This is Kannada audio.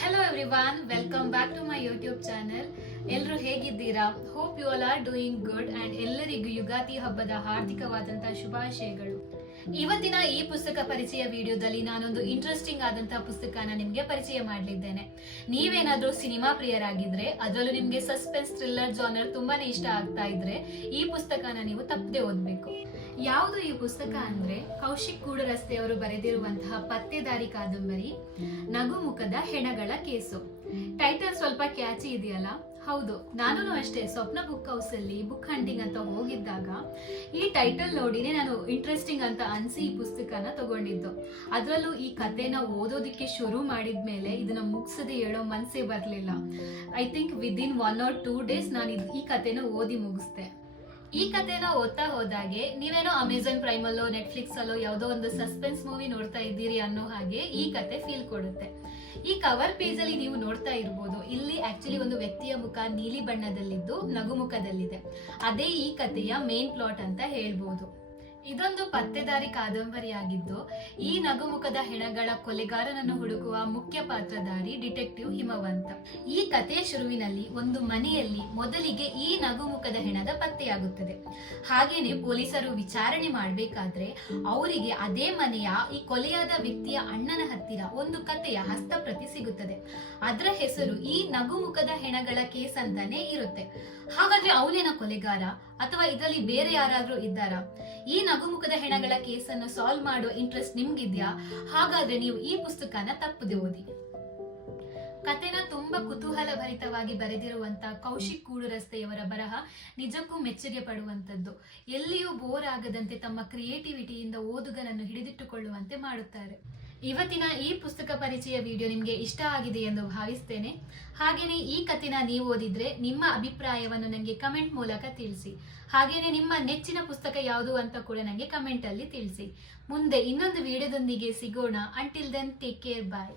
Hello everyone welcome back to my YouTube channel ಎಲ್ಲರೂ ಹೇಗಿದ್ದೀರಾ? Hope you all are doing good and ಎಲ್ಲರಿಗೂ ಯುಗಾದಿ ಹಬ್ಬದ ಹಾರ್ದಿಕವಾದಂಥ ಶುಭಾಶಯಗಳು. ಇವತ್ತಿನ ಈ ಪುಸ್ತಕ ಪರಿಚಯ ವಿಡಿಯೋದಲ್ಲಿ ನಾನೊಂದು ಇಂಟ್ರೆಸ್ಟಿಂಗ್ ಆದಂತಹ ಪುಸ್ತಕನ ನಿಮ್ಗೆ ಪರಿಚಯ ಮಾಡಲಿದ್ದೇನೆ. ನೀವೇನಾದ್ರೂ ಸಿನಿಮಾ ಪ್ರಿಯರಾಗಿದ್ರೆ, ಅದರಲ್ಲೂ ನಿಮ್ಗೆ ಸಸ್ಪೆನ್ಸ್ ಥ್ರಿಲ್ಲರ್ ಜಾನರ್ ತುಂಬಾನೇ ಇಷ್ಟ ಆಗ್ತಾ ಇದ್ರೆ, ಈ ಪುಸ್ತಕನ ನೀವು ತಪ್ಪದೆ ಓದ್ಬೇಕು. ಯಾವುದು ಈ ಪುಸ್ತಕ ಅಂದ್ರೆ, ಕೌಶಿಕ್ ಕೂಡರಸ್ತೆಯವರು ಬರೆದಿರುವಂತಹ ಪತ್ತೆದಾರಿ ಕಾದಂಬರಿ, ನಗುಮುಖದ ಹೆಣಗಳ ಕೇಸು. ಟೈಟಲ್ ಸ್ವಲ್ಪ ಕ್ಯಾಚಿ ಇದೆಯಲ್ಲ? ಹೌದು. ನಾನು ಅಷ್ಟೇ. ಸ್ವಪ್ನ ಬುಕ್ ಹೌಸ್ ಅಲ್ಲಿ ಬುಕ್ ಹಂಟಿಂಗ್ ಅಂತ ಹೋಗಿದ್ದಾಗ ಈ ಟೈಟಲ್ ನೋಡಿನೇ ನಾನು ಇಂಟ್ರೆಸ್ಟಿಂಗ್ ಅಂತ ಅನ್ಸಿ ಈ ಪುಸ್ತಕನ ತಗೊಂಡಿದ್ದು. ಅದರಲ್ಲೂ ಈ ಕಥೆನ ಓದೋದಕ್ಕೆ ಶುರು ಮಾಡಿದ್ಮೇಲೆ ಇದನ್ನ ಮುಗಿಸದೆ ಹೇಳೋ ಮನ್ಸೇ ಬರಲಿಲ್ಲ. I think within one or two days ನಾನು ಈ ಕಥೆನ ಓದಿ ಮುಗಿಸ್ದೆ. ಈ ಕಥೆನ ಓದ್ತಾ ಹೋದಾಗೆ ನೀವೇನೋ ಅಮೆಝಾನ್ ಪ್ರೈಮಲ್ಲೋ ನೆಟ್ಫ್ಲಿಕ್ಸ್ ಅಲ್ಲೋ ಯಾವುದೋ ಒಂದು ಸಸ್ಪೆನ್ಸ್ ಮೂವಿ ನೋಡ್ತಾ ಇದ್ದೀರಿ ಅನ್ನೋ ಹಾಗೆ ಈ ಕತೆ ಫೀಲ್ ಕೊಡುತ್ತೆ. ಈ ಕವರ್ ಪೇಜ್ ಅಲ್ಲಿ ನೀವು ನೋಡ್ತಾ ಇರಬಹುದು ಇಲ್ಲಿ ಆಕ್ಚುಲಿ ಒಂದು ವ್ಯಕ್ತಿಯ ಮುಖ ನೀಲಿ ಬಣ್ಣದಲ್ಲಿದ್ದು ನಗುಮುಖದಲ್ಲಿದೆ ಅದೇ ಈ ಕಥೆಯ ಮೇನ್ ಪ್ಲಾಟ್ ಅಂತ ಹೇಳ್ಬೋದು. ಇದೊಂದು ಪತ್ತೆದಾರಿ ಕಾದಂಬರಿಯಾಗಿದ್ದು, ಈ ನಗುಮುಖದ ಹೆಣಗಳ ಕೊಲೆಗಾರನನ್ನು ಹುಡುಕುವ ಮುಖ್ಯ ಪಾತ್ರಧಾರಿ ಡಿಟೆಕ್ಟಿವ್ ಹಿಮವಂತ. ಈ ಕಥೆ ಶುರುವಿನಲ್ಲಿ ಒಂದು ಮನೆಯಲ್ಲಿ ಮೊದಲಿಗೆ ಈ ನಗುಮುಖದ ಹೆಣದ ಪತ್ತೆಯಾಗುತ್ತದೆ. ಹಾಗೇನೆ ಪೊಲೀಸರು ವಿಚಾರಣೆ ಮಾಡಬೇಕಾದ್ರೆ ಅವರಿಗೆ ಅದೇ ಮನೆಯ ಈ ಕೊಲೆಯಾದ ವ್ಯಕ್ತಿಯ ಅಣ್ಣನ ಹತ್ತಿರ ಒಂದು ಕಥೆಯ ಹಸ್ತಪ್ರತಿ ಸಿಗುತ್ತದೆ. ಅದರ ಹೆಸರು ಈ ನಗುಮುಖದ ಹೆಣಗಳ ಕೇಸ್ ಅಂತಾನೆ ಇರುತ್ತೆ. ಹಾಗಾದ್ರೆ ಅವನೇನ ಕೊಲೆಗಾರ ಅಥವಾ ಇದರಲ್ಲಿ ಬೇರೆ ಯಾರಾದ್ರೂ ಇದ್ದಾರಾ? ಈ ನಗುಮುಖದ ಹೆಣಗಳ ಕೇಸನ್ನು ಸಾಲ್ವ್ ಮಾಡೋ ಇಂಟ್ರೆಸ್ಟ್ ನಿಮ್ಗಿದ್ಯಾ? ಹಾಗಾದ್ರೆ ನೀವು ಈ ಪುಸ್ತಕನ ತಪ್ಪದೆ ಓದಿ. ಕತೆನ ತುಂಬಾ ಕುತೂಹಲ ಭರಿತವಾಗಿ ಬರೆದಿರುವಂತ ಕೌಶಿಕ್ ಕೂಡು ರಸ್ತೆಯವರ ಬರಹ ನಿಜಕ್ಕೂ ಮೆಚ್ಚುಗೆ ಪಡುವಂತದ್ದು ಎಲ್ಲಿಯೂ ಬೋರ್ ಆಗದಂತೆ ತಮ್ಮ ಕ್ರಿಯೇಟಿವಿಟಿಯಿಂದ ಓದುಗನನ್ನು ಹಿಡಿದಿಟ್ಟುಕೊಳ್ಳುವಂತೆ ಮಾಡುತ್ತಾರೆ. ಇವತ್ತಿನ ಈ ಪುಸ್ತಕ ಪರಿಚಯ ವಿಡಿಯೋ ನಿಮಗೆ ಇಷ್ಟ ಆಗಿದೆ ಎಂದು ಭಾವಿಸ್ತೇನೆ. ಹಾಗೆಯೇ ಈ ಕಥೆನ ನೀವು ಓದಿದ್ರೆ ನಿಮ್ಮ ಅಭಿಪ್ರಾಯವನ್ನು ನನಗೆ ಕಮೆಂಟ್ ಮೂಲಕ ತಿಳಿಸಿ. ಹಾಗೆಯೇ ನಿಮ್ಮ ನೆಚ್ಚಿನ ಪುಸ್ತಕ ಯಾವುದು ಅಂತ ಕೂಡ ನನಗೆ ಕಮೆಂಟಲ್ಲಿ ತಿಳಿಸಿ. ಮುಂದೆ ಇನ್ನೊಂದು ವಿಡಿಯೋದೊಂದಿಗೆ ಸಿಗೋಣ. Until then take care bye